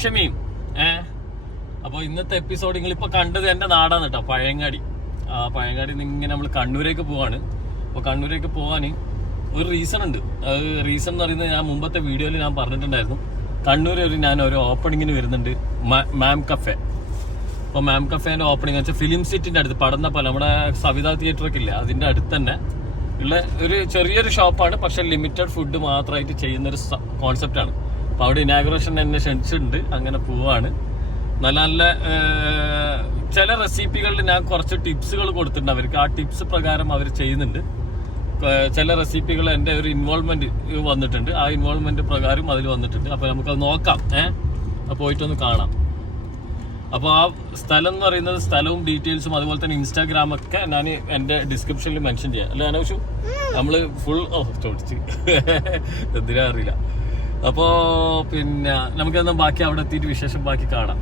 ക്ഷമയും. അപ്പോൾ ഇന്നത്തെ എപ്പിസോഡ് നിങ്ങളിപ്പോൾ കണ്ടത് എൻ്റെ നാടാണ് കേട്ടോ, പഴയങ്ങാടി. പഴയങ്ങാടി നിന്ന് ഇങ്ങനെ നമ്മൾ കണ്ണൂരേക്ക് പോവാണ്. അപ്പോൾ കണ്ണൂരേക്ക് പോകാൻ ഒരു റീസൺ ഉണ്ട്. അത് റീസൺ എന്ന് പറയുന്നത് ഞാൻ മുമ്പത്തെ വീഡിയോയിൽ ഞാൻ പറഞ്ഞിട്ടുണ്ടായിരുന്നു. കണ്ണൂർ ഞാൻ ഒരു ഓപ്പണിങ്ങിന് വരുന്നുണ്ട്, മാം കഫേ. അപ്പോൾ മാം കഫേൻ്റെ ഓപ്പണിംഗ് വെച്ചാൽ ഫിലിം സിറ്റിൻ്റെ അടുത്ത് പടന്നപ്പല നമ്മുടെ സവിത തിയേറ്ററൊക്കെ ഇല്ലേ, അതിൻ്റെ അടുത്ത് തന്നെ ഉള്ള ഒരു ചെറിയൊരു ഷോപ്പാണ്. പക്ഷെ ലിമിറ്റഡ് ഫുഡ് മാത്രമായിട്ട് ചെയ്യുന്നൊരു കോൺസെപ്റ്റാണ്. അപ്പോൾ അവിടെ ഇനാഗുറേഷൻ എന്നെ ക്ഷണിച്ചിട്ടുണ്ട്, അങ്ങനെ പോവാണ്. നല്ല നല്ല ചില റെസിപ്പികളിൽ ഞാൻ കുറച്ച് ടിപ്സുകൾ കൊടുത്തിട്ടുണ്ട് അവർക്ക്. ആ ടിപ്സ് പ്രകാരം അവർ ചെയ്യുന്നുണ്ട്. ചില റെസിപ്പികൾ എൻ്റെ ഒരു ഇൻവോൾവ്മെന്റ് വന്നിട്ടുണ്ട്, ആ ഇൻവോൾവ്മെന്റ് പ്രകാരം അതിൽ വന്നിട്ടുണ്ട്. അപ്പോൾ നമുക്കത് നോക്കാം, പോയിട്ടൊന്ന് കാണാം. അപ്പോൾ ആ സ്ഥലം എന്ന് പറയുന്നത് സ്ഥലവും ഡീറ്റെയിൽസും അതുപോലെ തന്നെ ഇൻസ്റ്റാഗ്രാമൊക്കെ ഞാൻ എൻ്റെ ഡിസ്ക്രിപ്ഷനിൽ മെൻഷൻ ചെയ്യാം. അല്ലേ അനൗഷു? നമ്മൾ ഫുൾ ചോദിച്ച് എന്തിനാ അറിയില്ല. അപ്പോൾ പിന്നെ നമുക്കെന്താ ബാക്കി അവിടെ എത്തിയിട്ട് വിശേഷം ബാക്കി കാണാം.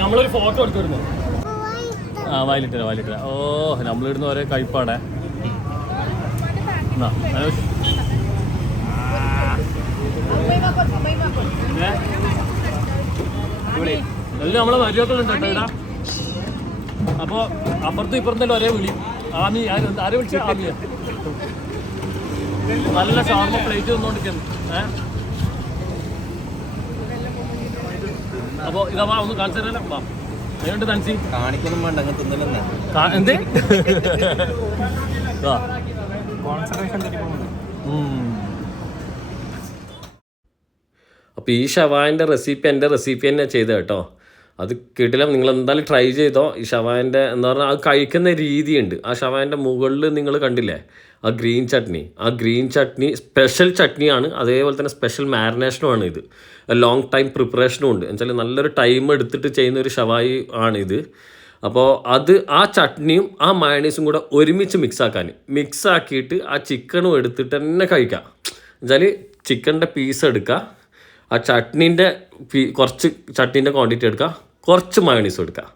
നമ്മളൊരു ഫോട്ടോ എടുത്തിരുന്നു. വായിലിട്ട ഓ, നമ്മളിടുന്ന ഒരേ കഴിപ്പാടേ. എല്ലാം നമ്മളെ മര്യാദകളുണ്ട് കേട്ടോ ഇടാ. അപ്പോൾ അപ്പുറത്തും ഇപ്പുറത്തും ഒരേ വിളി. ആമി ആരെ വിളിച്ച ആമിയ. നല്ല ഷാർമ പ്ലേറ്റ് വന്നുകൊണ്ടിരിക്കുന്നു. അപ്പോൾ ഇതാ വാ, ഒന്ന് കാണിച്ചു തരാം. വാ, അതുകൊണ്ട് തനിച്ച് കാണിക്കൊന്നും വേണ്ട, അങ്ങ് തിന്നലെന്നെ എന്ത്. അപ്പോൾ ഈ ഷവായൻ്റെ റെസിപ്പി എൻ്റെ റെസിപ്പി തന്നെ ചെയ്തത് കേട്ടോ. അത് കിട്ടില്ല, നിങ്ങൾ എന്തായാലും ട്രൈ ചെയ്തോ. ഈ ഷവായൻ്റെ എന്താ പറഞ്ഞാൽ അത് കഴിക്കുന്ന രീതിയുണ്ട്. ആ ഷവായൻ്റെ മുകളിൽ നിങ്ങൾ കണ്ടില്ലേ ആ ഗ്രീൻ ചട്നി സ്പെഷ്യൽ ചട്നിയാണ്. അതേപോലെ തന്നെ സ്പെഷ്യൽ മാരിനേഷനുമാണ് ഇത്. ലോങ് ടൈം പ്രിപ്പറേഷനും ഉണ്ട്. എന്നുവെച്ചാൽ നല്ലൊരു ടൈം എടുത്തിട്ട് ചെയ്യുന്ന ഒരു ഷവായി ആണിത്. അപ്പോൾ ആ ചട്നിയും ആ മയണീസും കൂടെ ഒരുമിച്ച് മിക്സ് ആക്കിയിട്ട് ആ ചിക്കനും എടുത്തിട്ട് തന്നെ കഴിക്കാം. എന്നുവെച്ചാൽ ചിക്കൻ്റെ പീസ് എടുക്കുക, ആ ചട്നീൻ്റെ കുറച്ച് ചട്നീൻ്റെ ക്വാണ്ടിറ്റി എടുക്കുക, കുറച്ച് മയണീസും എടുക്കുക.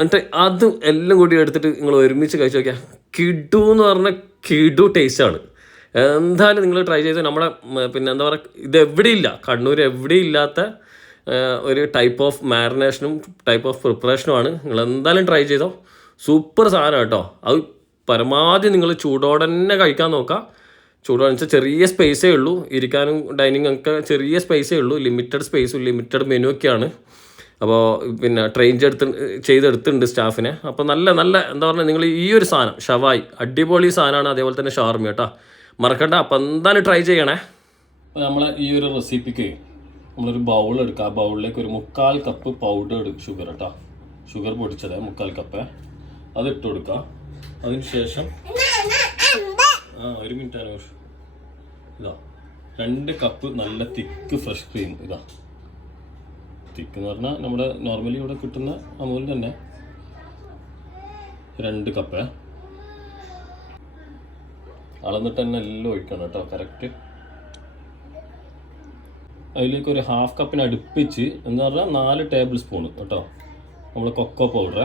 എന്നിട്ട് അത് എല്ലാം കൂടി എടുത്തിട്ട് നിങ്ങൾ ഒരുമിച്ച് കഴിച്ച് നോക്കിയാൽ കിഡു എന്ന് പറഞ്ഞാൽ കിഡു ടേസ്റ്റാണ്. എന്തായാലും നിങ്ങൾ ട്രൈ ചെയ്ത് നമ്മളെ പിന്നെ എന്താ പറയുക, ഇതെവിടെയില്ല, കണ്ണൂർ എവിടെയും ഇല്ലാത്ത ഒരു ടൈപ്പ് ഓഫ് മാരിനേഷനും ടൈപ്പ് ഓഫ് പ്രിപ്പറേഷനുമാണ്. നിങ്ങൾ എന്തായാലും ട്രൈ ചെയ്തോ. സൂപ്പർ സാധനം കേട്ടോ. അത് പരമാവധി നിങ്ങൾ ചൂടോടെ തന്നെ കഴിക്കാൻ നോക്കുക. ചൂടോടെ വെച്ചാൽ ചെറിയ സ്പേസേ ഉള്ളൂ, ഇരിക്കാനും ഡൈനിങ് ഒക്കെ ചെറിയ സ്പേസേ ഉള്ളൂ. ലിമിറ്റഡ് സ്പേസും ലിമിറ്റഡ് മെനു ഒക്കെയാണ്. അപ്പോൾ പിന്നെ ട്രെയിൻ ചെയ്തെടുത്തിട്ടുണ്ട് സ്റ്റാഫിനെ. അപ്പോൾ നല്ല എന്താ പറയുക, നിങ്ങൾ ഈ ഒരു സാധനം ഷവായി അടിപൊളി സാധനമാണ്. അതേപോലെ തന്നെ ഷവർമ കേട്ടോ, മറക്കണ്ട. അപ്പോൾ എന്തായാലും ട്രൈ ചെയ്യണേ. അപ്പോൾ നമ്മളെ ഈ ഒരു റെസിപ്പിക്ക് നമ്മളൊരു ബൗൾ എടുക്കുക. ആ ബൗളിലേക്ക് ഒരു 3/4 കപ്പ് പൗഡർ ഷുഗർ കേട്ടോ, ഷുഗർ പൊടിച്ചത് 3/4 കപ്പ് അത് ഇട്ട് കൊടുക്കുക. അതിന് ശേഷം ഒരു മിനിറ്റ് ആനോഷ്, ഇതാ 2 കപ്പ് നല്ല തിക്ക് ഫ്രഷ് ക്രീം. ഇതാ തിക്ക് എന്ന് പറഞ്ഞാൽ നമ്മുടെ നോർമലി ഇവിടെ കിട്ടുന്ന അമൂൽ തന്നെ 2 കപ്പ്. അളന്നിട്ട് തന്നെ എല്ലാം ഒഴിക്കണം കേട്ടോ, കറക്റ്റ്. അതിലേക്ക് ഒരു ഹാഫ് കപ്പിന് അടുപ്പിച്ച് എന്ന് പറഞ്ഞാൽ 4 ടേബിൾ സ്പൂൺ കേട്ടോ നമ്മൾ കൊക്കോ പൗഡർ.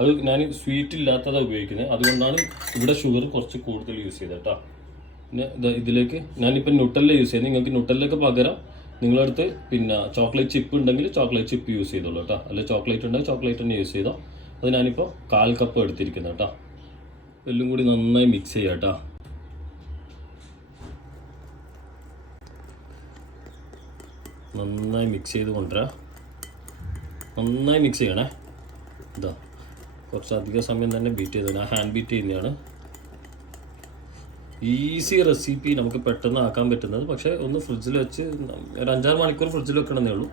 അത് ഞാൻ സ്വീറ്റ് ഇല്ലാത്തതാണ് ഉപയോഗിക്കുന്നത്, അതുകൊണ്ടാണ് ഇവിടെ ഷുഗർ കുറച്ച് കൂടുതൽ യൂസ് ചെയ്തത് കേട്ടോ. പിന്നെ ഇതിലേക്ക് ഞാനിപ്പോൾ ന്യൂട്ടല്ല യൂസ് ചെയ്യുന്നത്. നിങ്ങൾക്ക് ന്യൂട്ടല്ലയ്ക്ക് പകരം നിങ്ങളടുത്ത് പിന്നെ ചോക്ലേറ്റ് ചിപ്പ് ഉണ്ടെങ്കിൽ ചോക്ലേറ്റ് ചിപ്പ് യൂസ് ചെയ്തോളൂ കേട്ടോ. അല്ലെങ്കിൽ ചോക്ലേറ്റ് ഉണ്ടെങ്കിൽ ചോക്ലേറ്റ് തന്നെ യൂസ് ചെയ്തോ. അത് ഞാനിപ്പോൾ 1/4 കപ്പ് എടുത്തിരിക്കുന്നത് കേട്ടോ. എല്ലാം കൂടി നന്നായി മിക്സ് ചെയ്യാം കേട്ടോ. നന്നായി മിക്സ് ചെയ്ത് കൊണ്ടുവരാം. നന്നായി മിക്സ് ചെയ്യണേ. ഇതാ കുറച്ചധികം സമയം തന്നെ ബീറ്റ് ചെയ്ത്, ഞാൻ ഹാൻഡ് ബീറ്റ് ചെയ്യുന്നതാണ്. ഈസി റെസിപ്പി, നമുക്ക് പെട്ടെന്ന് ആക്കാൻ പറ്റുന്നത്. പക്ഷേ ഒന്ന് ഫ്രിഡ്ജിൽ വെച്ച് ഒരു 5-6 മണിക്കൂർ ഫ്രിഡ്ജിൽ വെക്കണമെന്നേ ഉള്ളൂ.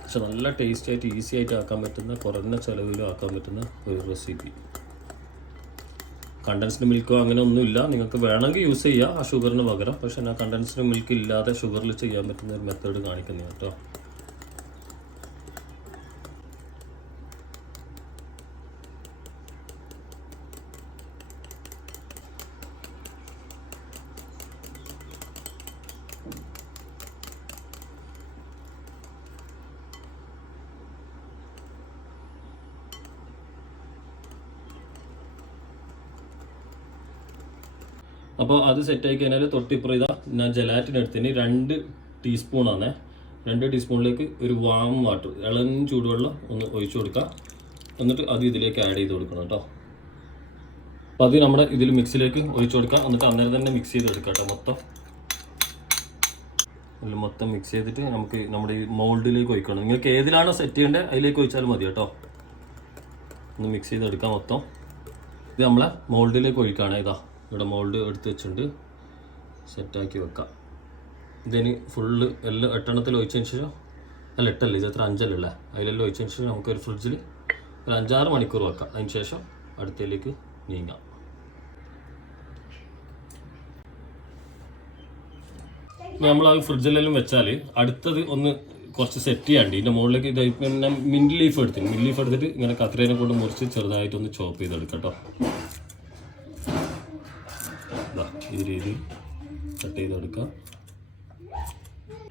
പക്ഷെ നല്ല ടേസ്റ്റ് ആയിട്ട് ഈസി ആയിട്ട് ആക്കാൻ പറ്റുന്ന, കുറഞ്ഞ ചിലവിലും ആക്കാൻ പറ്റുന്ന ഒരു റെസിപ്പി. കണ്ടൻസ്ഡ് മിൽക്കോ അങ്ങനെ ഒന്നുമില്ല, നിങ്ങൾക്ക് വേണമെങ്കിൽ യൂസ് ചെയ്യാം ആ ഷുഗറിന് പകരം. പക്ഷെ ഞാൻ കണ്ടൻസ്ഡ് മിൽക്ക് ഇല്ലാതെ ഷുഗറിൽ ചെയ്യാൻ പറ്റുന്ന ഒരു മെത്തേഡ് കാണിക്കുന്നത് കേട്ടോ. അപ്പോൾ അത് സെറ്റായി കഴിഞ്ഞാൽ തൊട്ടിപ്പുറം ഇതാ ഞാൻ ജലാറ്റിൻ എടുത്തതിന് 2 ടീസ്പൂണാണ്. 2 ടീസ്പൂണിലേക്ക് ഒരു വാം വാട്ടർ, ഇളം ചൂടുവെള്ളം ഒന്ന് ഒഴിച്ചു കൊടുക്കുക. എന്നിട്ട് അത് ഇതിലേക്ക് ആഡ് ചെയ്ത് കൊടുക്കണം കേട്ടോ. അപ്പോൾ അത് നമ്മുടെ ഇതിൽ മിക്സിലേക്ക് ഒഴിച്ചു കൊടുക്കുക. എന്നിട്ട് അന്നേരം തന്നെ മിക്സ് ചെയ്തെടുക്കാം കേട്ടോ. മൊത്തം മിക്സ് ചെയ്തിട്ട് നമുക്ക് നമ്മുടെ ഈ മോൾഡിലേക്ക് ഒഴിക്കണം. നിങ്ങൾക്ക് ഏതിലാണോ സെറ്റ് ചെയ്യേണ്ടത് അതിലേക്ക് ഒഴിച്ചാൽ മതി കേട്ടോ. ഒന്ന് മിക്സ് ചെയ്തെടുക്കാം മൊത്തം. ഇത് നമ്മളെ മോൾഡിലേക്ക് ഒഴിക്കുകയാണ്. ഇതാ ഇവിടെ മോൾഡ് എടുത്ത് വെച്ചിട്ടുണ്ട്, സെറ്റാക്കി വെക്കാം. ഇതിന് ഫുള്ള് എല്ലാം 8 ഒഴിച്ചതിന് ശേഷം, അല്ല 8 ഇത് എത്ര 5 അല്ലേ, അതിലെല്ലാം ഒഴിച്ചതിന് ശേഷം നമുക്കൊരു ഫ്രിഡ്ജിൽ ഒരു 5-6 മണിക്കൂർ വെക്കാം. അതിന് ശേഷം അടുത്തതിലേക്ക് നീങ്ങാം. നമ്മൾ ആ ഫ്രിഡ്ജിലെല്ലാം വെച്ചാൽ അടുത്തത് ഒന്ന് കുറച്ച് സെറ്റ് ചെയ്യാണ്ട് ഇതിൻ്റെ മുകളിലേക്ക് ഇത് ഞാൻ മിൻറ്റ് ലീഫ് എടുത്തിട്ട് ഇങ്ങനെ കത്രികനെ കൊണ്ട് മുറിച്ച് ചെറുതായിട്ടൊന്ന് ചോപ്പ് ചെയ്തെടുക്കാം കേട്ടോ. ഈ രീതിയിൽ കട്ട് ചെയ്തെടുക്കാം.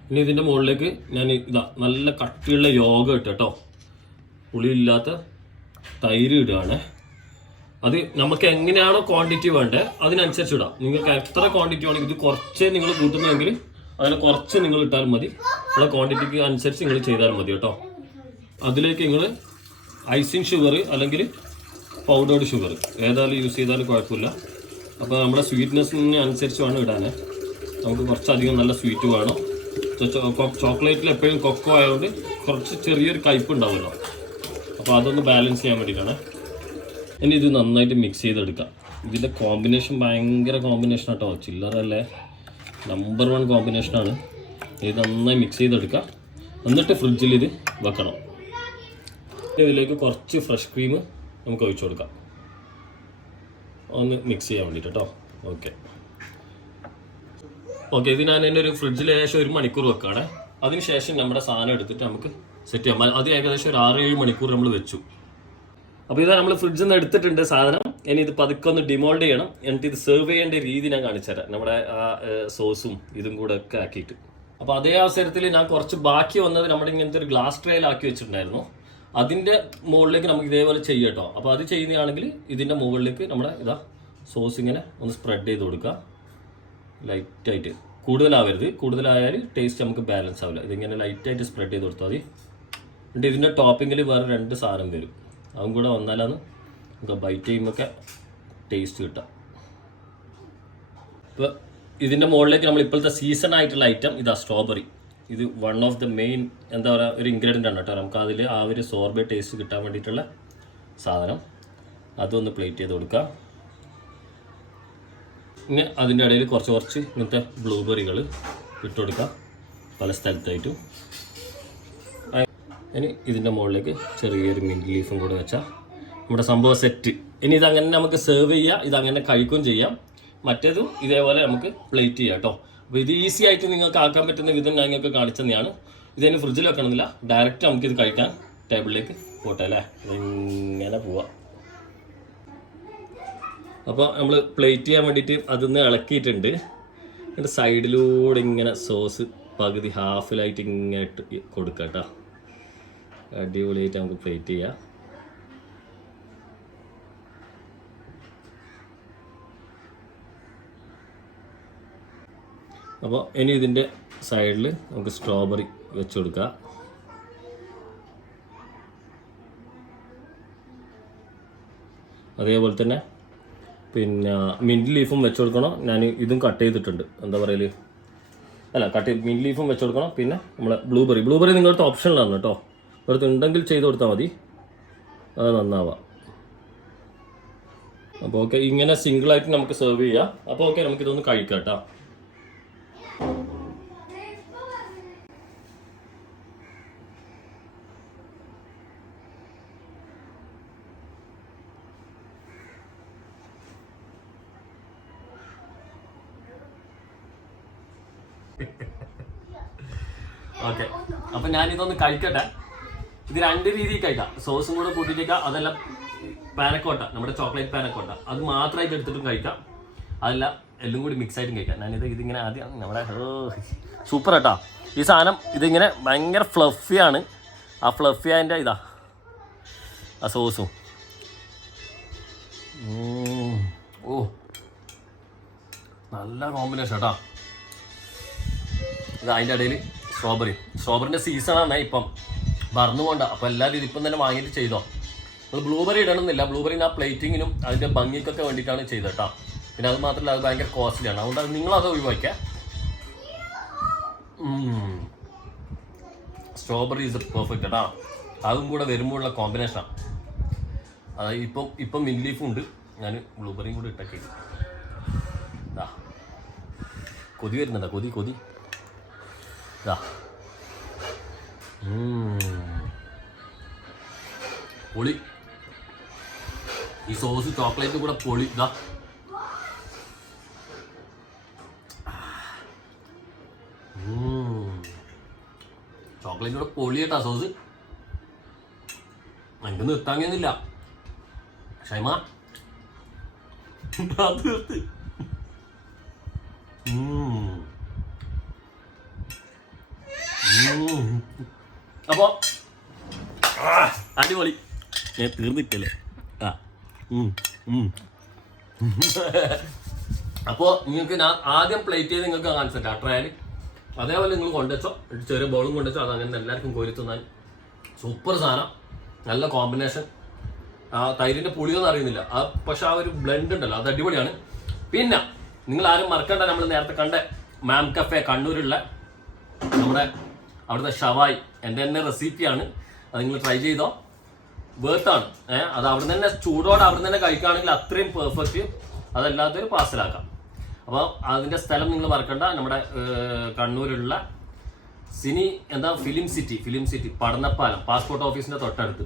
ഇനി ഇതിൻ്റെ മുകളിലേക്ക് ഞാൻ ഇതാ നല്ല കട്ടിയുള്ള യോഗ കേട്ടോ, പുളിയില്ലാത്ത തൈര് ഇടുകയാണ്. അത് നമുക്ക് എങ്ങനെയാണോ ക്വാണ്ടിറ്റി വേണ്ടത് അതിനനുസരിച്ച് ഇടാം. നിങ്ങൾക്ക് എത്ര ക്വാണ്ടിറ്റി വേണമെങ്കിൽ, ഇത് കുറച്ചേ നിങ്ങൾ കൂട്ടുന്നതെങ്കിൽ അങ്ങനെ കുറച്ച് നിങ്ങൾ ഇട്ടാൽ മതി. ഉള്ള ക്വാണ്ടിറ്റിക്ക് അനുസരിച്ച് നിങ്ങൾ ചെയ്താൽ മതി കേട്ടോ. അതിലേക്ക് നിങ്ങൾ ഐസിങ് ഷുഗർ അല്ലെങ്കിൽ പൗഡേർഡ് ഷുഗർ ഏതായാലും യൂസ് ചെയ്താലും കുഴപ്പമില്ല. അപ്പോൾ നമ്മുടെ സ്വീറ്റ്നെസ്സിന് അനുസരിച്ച് വേണം ഇടാൻ. നമുക്ക് കുറച്ചധികം നല്ല സ്വീറ്റ് വേണം. ചോക്ലേറ്റിൽ എപ്പോഴും കൊക്കോ ആയതുകൊണ്ട് കുറച്ച് ചെറിയൊരു കയ്പ്പ് ഉണ്ടാവുമല്ലോ, അപ്പോൾ അതൊന്ന് ബാലൻസ് ചെയ്യാൻ വേണ്ടിയിട്ടാണ്. ഇനി ഇത് നന്നായിട്ട് മിക്സ് ചെയ്തെടുക്കാം. ഇതിൻ്റെ കോമ്പിനേഷൻ ഭയങ്കര കോമ്പിനേഷൻ കേട്ടോ, ചില്ലറല്ലേ, നമ്പർ 1 കോമ്പിനേഷനാണ്. ഇത് നന്നായി മിക്സ് ചെയ്തെടുക്കാം. എന്നിട്ട് ഫ്രിഡ്ജിൽ ഇത് വെക്കണം. ഇതിലേക്ക് കുറച്ച് ഫ്രഷ് ക്രീം നമുക്ക് ഒഴിച്ചു കൊടുക്കാം, ഒന്ന് മിക്സ് ചെയ്യാൻ വേണ്ടിയിട്ട് കേട്ടോ. ഓക്കെ ഇത് ഞാൻ എൻ്റെ ഒരു ഫ്രിഡ്ജിൽ ഏകദേശം 1 മണിക്കൂർ വെക്കുകയാണ്. അതിനുശേഷം നമ്മുടെ സാധനം എടുത്തിട്ട് നമുക്ക് സെറ്റ് ചെയ്യാം. അത് ഏകദേശം ഒരു 6-7 മണിക്കൂർ നമ്മൾ വെച്ചു. അപ്പോൾ ഇതാ നമ്മൾ ഫ്രിഡ്ജിൽ നിന്ന് എടുത്തിട്ടുണ്ട് സാധനം. ഇനി ഇത് പതുക്കെ ഒന്ന് ഡിമോൾഡ് ചെയ്യണം. എന്നിട്ട് ഇത് സെർവ് ചെയ്യേണ്ട രീതി ഞാൻ കാണിച്ചു തരാം, നമ്മുടെ ആ സോസും ഇതും കൂടെ ഒക്കെ ആക്കിയിട്ട്. അപ്പോൾ അതേ അവസരത്തിൽ ഞാൻ കുറച്ച് ബാക്കി വന്നത് നമ്മുടെ ഇങ്ങനത്തെ ഒരു ഗ്ലാസ് ട്രേയിലാക്കി വെച്ചിട്ടുണ്ടായിരുന്നു. അതിൻ്റെ മുകളിലേക്ക് നമുക്ക് ഇതേപോലെ ചെയ്യാം കേട്ടോ. അപ്പോൾ അത് ചെയ്യുന്നതാണെങ്കിൽ ഇതിൻ്റെ മുകളിലേക്ക് നമ്മുടെ ഇതാ സോസ് ഇങ്ങനെ ഒന്ന് സ്പ്രെഡ് ചെയ്ത് കൊടുക്കുക ലൈറ്റായിട്ട്. കൂടുതലാവരുത്, കൂടുതലായാൽ ടേസ്റ്റ് നമുക്ക് ബാലൻസ് ആവില്ല. ഇതിങ്ങനെ ലൈറ്റായിട്ട് സ്പ്രെഡ് ചെയ്ത് കൊടുത്താൽ മതി. എന്നിട്ട് ഇതിൻ്റെ ടോപ്പിങ്ങിൽ വേറെ 2 സാധനം വരും, അതും കൂടെ വന്നാലാണ് നമുക്ക് ബൈറ്റ് ചെയ്യുമ്പോഴൊക്കെ ടേസ്റ്റ് കിട്ടുക. ഇപ്പോൾ ഇതിൻ്റെ മുകളിലേക്ക് നമ്മൾ ഇപ്പോഴത്തെ സീസൺ ആയിട്ടുള്ള ഐറ്റം ഇതാ സ്ട്രോബെറി. ഇത് 1 ഓഫ് ദ മെയിൻ എന്താ പറയുക ഒരു ഇൻഗ്രീഡിയൻ്റ് ആണ് കേട്ടോ. നമുക്ക് അതിൽ ആ ഒരു സോർബേ ടേസ്റ്റ് കിട്ടാൻ വേണ്ടിയിട്ടുള്ള സാധനം. അതൊന്ന് പ്ലേറ്റ് ചെയ്ത് കൊടുക്കുക. ഇനി അതിൻ്റെ ഇടയിൽ കുറച്ച് ഇങ്ങനത്തെ ബ്ലൂബെറികൾ ഇട്ട് കൊടുക്കുക പല സ്ഥലത്തായിട്ടും. ഇനി ഇതിൻ്റെ മുകളിലേക്ക് ചെറിയൊരു മിൻറ്റ് ലീഫും കൂടെ വെച്ചാൽ നമ്മുടെ സംഭവം സെറ്റ്. ഇനി ഇതങ്ങനെ നമുക്ക് സെർവ് ചെയ്യാം, ഇതങ്ങനെ കഴിക്കുകയും ചെയ്യാം. മറ്റേതും ഇതേപോലെ നമുക്ക് പ്ലേറ്റ് ചെയ്യാം കേട്ടോ. അപ്പോൾ ഇത് ഈസി ആയിട്ട് നിങ്ങൾക്ക് ആക്കാൻ പറ്റുന്ന വിധം ഞാൻ നിങ്ങൾക്ക് കാണിച്ചു തന്നെയാണ്. ഇതിന് ഫ്രിഡ്ജിൽ വെക്കണമെന്നില്ല, ഡയറക്റ്റ് നമുക്കിത് കഴിക്കാൻ ടേബിളിലേക്ക് പോട്ടെ അല്ലേ, ഇങ്ങനെ പോവാം. അപ്പോൾ നമ്മൾ പ്ലേറ്റ് ചെയ്യാൻ വേണ്ടിയിട്ട് അതൊന്ന് ഇളക്കിയിട്ടുണ്ട്. എന്നിട്ട് സൈഡിലൂടെ ഇങ്ങനെ സോസ് പകുതി ഹാഫിലായിട്ട് ഇങ്ങോട്ട് കൊടുക്കാം കേട്ടോ. അടിപൊളിയായിട്ട് നമുക്ക് പ്ലേറ്റ് ചെയ്യാം. അപ്പോൾ ഇനി ഇതിൻ്റെ സൈഡിൽ നമുക്ക് സ്ട്രോബെറി വെച്ച് കൊടുക്കാം. അതേപോലെ തന്നെ പിന്നെ മിൻറ്റ് ലീഫും വെച്ച് കൊടുക്കണം. ഞാൻ ഇതും കട്ട് ചെയ്തിട്ടുണ്ട്, എന്താ പറയല്, അല്ല മിൻറ്റ് ലീഫും വെച്ച് കൊടുക്കണം. പിന്നെ നമ്മളെ ബ്ലൂബെറി നിങ്ങളുടെ അടുത്ത് ഓപ്ഷനിലാണ് കേട്ടോ, അടുത്ത് ഉണ്ടെങ്കിൽ ചെയ്ത് കൊടുത്താൽ മതി, അത് നന്നാവാം. അപ്പോൾ ഓക്കെ, ഇങ്ങനെ സിംഗിളായിട്ട് നമുക്ക് സെർവ് ചെയ്യാം. അപ്പോൾ ഓക്കെ, നമുക്കിതൊന്ന് കഴിക്കാം കേട്ടോ. ഓക്കെ, അപ്പം ഞാനിതൊന്ന് കഴിക്കട്ടെ. ഇത് 2 രീതിയിൽ കഴിക്കാം. സോസും കൂടെ കൂട്ടിയിട്ടേക്കാം, അതെല്ലാം പാനക്കോട്ട, നമ്മുടെ ചോക്ലേറ്റ് പാനക്കോട്ട, അത് മാത്രമായിട്ട് എടുത്തിട്ടും കഴിക്കാം, അതല്ല എല്ലാം കൂടി മിക്സ് ആയിട്ടും കഴിക്കാം. ഇതിങ്ങനെ ആദ്യം നമ്മുടെ സൂപ്പർ കേട്ടോ ഈ സാധനം. ഇതിങ്ങനെ ഭയങ്കര ഫ്ലഫിയാണ്. ആ ഫ്ലഫി അതിൻ്റെ ഇതാ ആ സോസും. ഓ, നല്ല കോമ്പിനേഷൻ കേട്ടോ. ഇത് അതിൻ്റെ ഇടയിൽ സ്ട്രോബെറിൻ്റെ സീസണാണ് ഇപ്പം, മറന്നു പോകണ്ട. അപ്പോൾ എല്ലാവരും ഇതിപ്പം തന്നെ വാങ്ങിയിട്ട് ചെയ്തോ. നമ്മൾ ബ്ലൂബെറി ഇടണമെന്നില്ല, ബ്ലൂബെറി ആ പ്ലേറ്റിങ്ങിനും അതിൻ്റെ ഭംഗിക്കൊക്കെ വേണ്ടിയിട്ടാണ് ചെയ്തത് കേട്ടോ. പിന്നെ അത് മാത്രമല്ല, അത് ഭയങ്കര കോസ്റ്റ്ലിയാണ്, അതുകൊണ്ട് നിങ്ങളത് ഒഴിവാക്കുക. സ്ട്രോബെറി ഈസ് പെർഫെക്റ്റ് കേട്ടോ. അതും കൂടെ വരുമ്പോഴുള്ള കോമ്പിനേഷനാണ്. അതായത് ഇപ്പം മിൻറ്റ് ലീഫും ഉണ്ട്, ഞാൻ ബ്ലൂബെറിയും കൂടെ ഇട്ടൊക്കെ. കൊതി വരുന്നുണ്ടോ? കൊതി ഇതാ. പൊളി. ഈ സോസ് ചോക്ലേറ്റ് കൂടെ പൊളി. ഇതാ ചോക്ലേറ്റ് കൂടെ പൊളി കേട്ടാ സോസ്. എനിക്ക് നിർത്താങ്ങിയൊന്നുമില്ല ഷൈമ, തീർത്ത്. അപ്പോ അടിപൊളി. ഞാൻ തീർന്നിട്ടല്ലേ. അപ്പോൾ നിങ്ങൾക്ക് ഞാൻ ആദ്യം പ്ലേറ്റ് ചെയ്ത് നിങ്ങൾക്ക് കാണിച്ചു തരാം ട്രയൽ. അതേപോലെ നിങ്ങൾ കൊണ്ടുവച്ചോ, ചെറിയ ബോളും കൊണ്ടുവച്ചോ, അതങ്ങനെ എല്ലാവർക്കും കോരി തിന്നാൻ സൂപ്പർ സാധനം, നല്ല കോമ്പിനേഷൻ. ആ തൈരിൻ്റെ പുളിയൊന്നും അറിയുന്നില്ല, പക്ഷെ ആ ഒരു ബ്ലെൻഡ് ഉണ്ടല്ലോ, അത് അടിപൊളിയാണ്. പിന്നെ നിങ്ങൾ ആരും മറക്കണ്ട, നമ്മൾ നേരത്തെ കണ്ട മാം കഫേ കണ്ണൂരുള്ള നമ്മുടെ അവിടുത്തെ ഷവായ് എൻ്റെ തന്നെ റെസിപ്പിയാണ്. അത് നിങ്ങൾ ട്രൈ ചെയ്തോ, വേർത്താണ്. അത് അവിടെ നിന്ന് തന്നെ ചൂടോടെ അവിടെ തന്നെ കഴിക്കുകയാണെങ്കിൽ അത്രയും പെർഫെക്റ്റ്. അതല്ലാത്തൊരു പാർസലാക്കാം. അപ്പോൾ അതിൻ്റെ സ്ഥലം നിങ്ങൾ മറക്കണ്ട, നമ്മുടെ കണ്ണൂരുള്ള ഫിലിം സിറ്റി പടന്നപ്പാലം പാസ്പോർട്ട് ഓഫീസിൻ്റെ തൊട്ടടുത്ത്.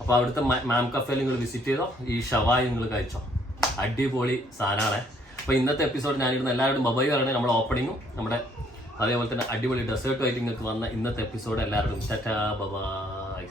അപ്പോൾ അവിടുത്തെ മാം കഫേയിൽ നിങ്ങൾ വിസിറ്റ് ചെയ്തോ, ഈ ഷവായ് നിങ്ങൾ കഴിച്ചോ, അടിപൊളി സാധനമാണ്. അപ്പോൾ ഇന്നത്തെ എപ്പിസോഡ് ഞാനിരുന്ന് എല്ലാവരോടും ബബൈ പറയണേ. നമ്മുടെ ഓപ്പണിങ്ങും നമ്മുടെ അതേപോലെ തന്നെ അടിപൊളി ഡെസേർട്ടുമായിട്ട് നിങ്ങൾക്ക് വന്ന ഇന്നത്തെ എപ്പിസോഡ് എല്ലാവരോടും ടാറ്റാ ബൈ.